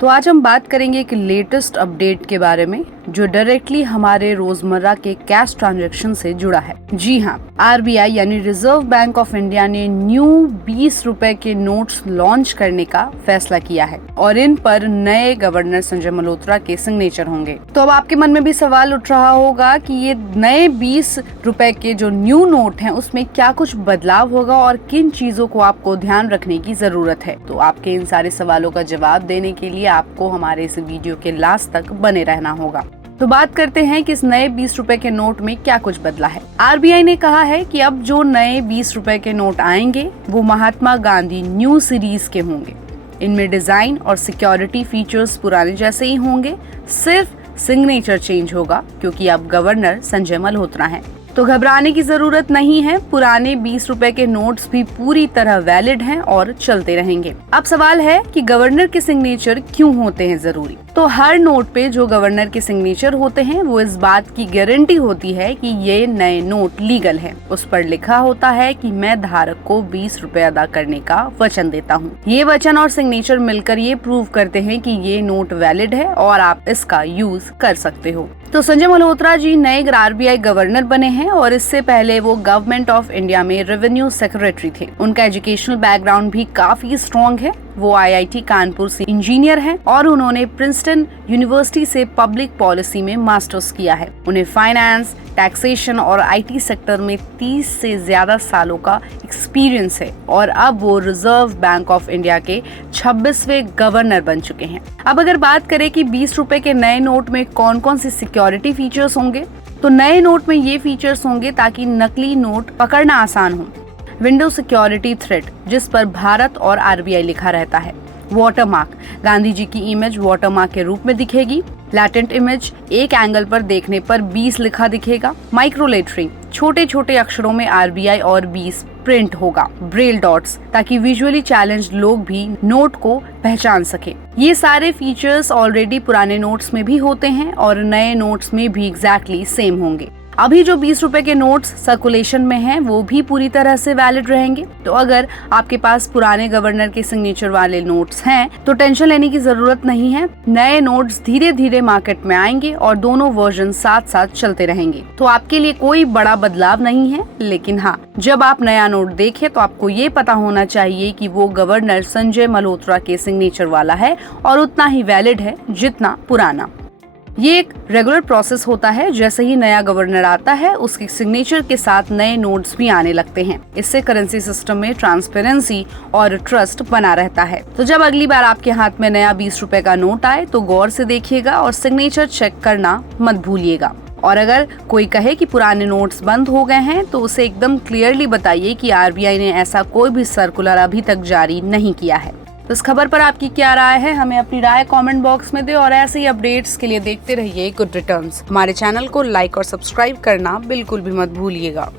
तो आज हम बात करेंगे एक लेटेस्ट अपडेट के बारे में जो डायरेक्टली हमारे रोजमर्रा के कैश ट्रांजैक्शन से जुड़ा है। जी हाँ, आरबीआई यानी रिजर्व बैंक ऑफ इंडिया ने न्यू 20 रुपए के नोट्स लॉन्च करने का फैसला किया है और इन पर नए गवर्नर संजय मल्होत्रा के सिग्नेचर होंगे। तो अब आपके मन में भी सवाल उठ रहा होगा कि ये नए 20 रुपए के जो न्यू नोट हैं उसमें क्या कुछ बदलाव होगा और किन चीजों को आपको ध्यान रखने की जरूरत है। तो आपके इन सारे सवालों का जवाब देने के लिए आपको हमारे इस वीडियो के लास्ट तक बने रहना होगा। तो बात करते हैं कि इस नए 20 रुपए के नोट में क्या कुछ बदला है। आरबीआई ने कहा है कि अब जो नए 20 रुपए के नोट आएंगे वो महात्मा गांधी न्यू सीरीज के होंगे। इनमें डिजाइन और सिक्योरिटी फीचर्स पुराने जैसे ही होंगे, सिर्फ सिग्नेचर चेंज होगा क्योंकि अब गवर्नर संजय मल्होत्रा हैं। तो घबराने की जरूरत नहीं है, पुराने 20 रुपए के नोट्स भी पूरी तरह वैलिड हैं और चलते रहेंगे। अब सवाल है कि गवर्नर के सिग्नेचर क्यों होते हैं जरूरी। तो हर नोट पे जो गवर्नर के सिग्नेचर होते हैं वो इस बात की गारंटी होती है कि ये नए नोट लीगल है। उस पर लिखा होता है कि मैं धारक को 20 रुपए अदा करने का वचन देता हूँ। ये वचन और सिग्नेचर मिलकर ये प्रूव करते हैं कि ये नोट वैलिड है और आप इसका यूज कर सकते हो। तो संजय मल्होत्रा जी नए आरबीआई गवर्नर बने हैं और इससे पहले वो गवर्नमेंट ऑफ इंडिया में रेवेन्यू सेक्रेटरी थे। उनका एजुकेशनल बैकग्राउंड भी काफी स्ट्रॉन्ग है। वो आईआईटी कानपुर से इंजीनियर हैं और उन्होंने प्रिंसटन यूनिवर्सिटी से पब्लिक पॉलिसी में मास्टर्स किया है। उन्हें फाइनेंस, टैक्सेशन और आईटी सेक्टर में 30 से ज्यादा सालों का एक्सपीरियंस है और अब वो रिजर्व बैंक ऑफ इंडिया के 26वें गवर्नर बन चुके हैं। अब अगर बात करें कि 20 रुपए के नए नोट में कौन कौन से सिक्योरिटी फीचर्स होंगे, तो नए नोट में ये फीचर्स होंगे ताकि नकली नोट पकड़ना आसान हो। विंडो सिक्योरिटी थ्रेड जिस पर भारत और आरबीआई लिखा रहता है। वाटरमार्क, गांधी जी की इमेज वाटरमार्क के रूप में दिखेगी। लैटेंट इमेज, एक एंगल पर देखने पर 20 लिखा दिखेगा। माइक्रो लेटरिंग, छोटे छोटे अक्षरों में आरबीआई और 20 प्रिंट होगा। ब्रेल डॉट्स, ताकि विजुअली चैलेंज्ड लोग भी नोट को पहचान सके। ये सारे फीचर्स ऑलरेडी पुराने नोट्स में भी होते हैं और नए नोट्स में भी एग्जैक्टली सेम होंगे। अभी जो 20 रुपए के नोट्स सर्कुलेशन में हैं वो भी पूरी तरह से वैलिड रहेंगे। तो अगर आपके पास पुराने गवर्नर के सिग्नेचर वाले नोट्स हैं तो टेंशन लेने की जरूरत नहीं है। नए नोट्स धीरे धीरे मार्केट में आएंगे और दोनों वर्जन साथ साथ चलते रहेंगे। तो आपके लिए कोई बड़ा बदलाव नहीं है, लेकिन हाँ, जब आप नया नोट देखें तो आपको ये पता होना चाहिए कि वो गवर्नर संजय मल्होत्रा के सिग्नेचर वाला है और उतना ही वैलिड है जितना पुराना। ये एक रेगुलर प्रोसेस होता है। जैसे ही नया गवर्नर आता है उसके सिग्नेचर के साथ नए नोट्स भी आने लगते हैं। इससे करेंसी सिस्टम में ट्रांसपेरेंसी और ट्रस्ट बना रहता है। तो जब अगली बार आपके हाथ में नया 20 रुपए का नोट आए तो गौर से देखिएगा और सिग्नेचर चेक करना मत भूलिएगा। और अगर कोई कहे कि पुराने नोट्स बंद हो गए हैं तो उसे एकदम क्लियरली बताइए कि आरबीआई ने ऐसा कोई भी सर्कुलर अभी तक जारी नहीं किया है। तो इस खबर पर आपकी क्या राय है, हमें अपनी राय कमेंट बॉक्स में दें और ऐसे ही अपडेट्स के लिए देखते रहिए गुड रिटर्न्स। हमारे चैनल को लाइक और सब्सक्राइब करना बिल्कुल भी मत भूलिएगा।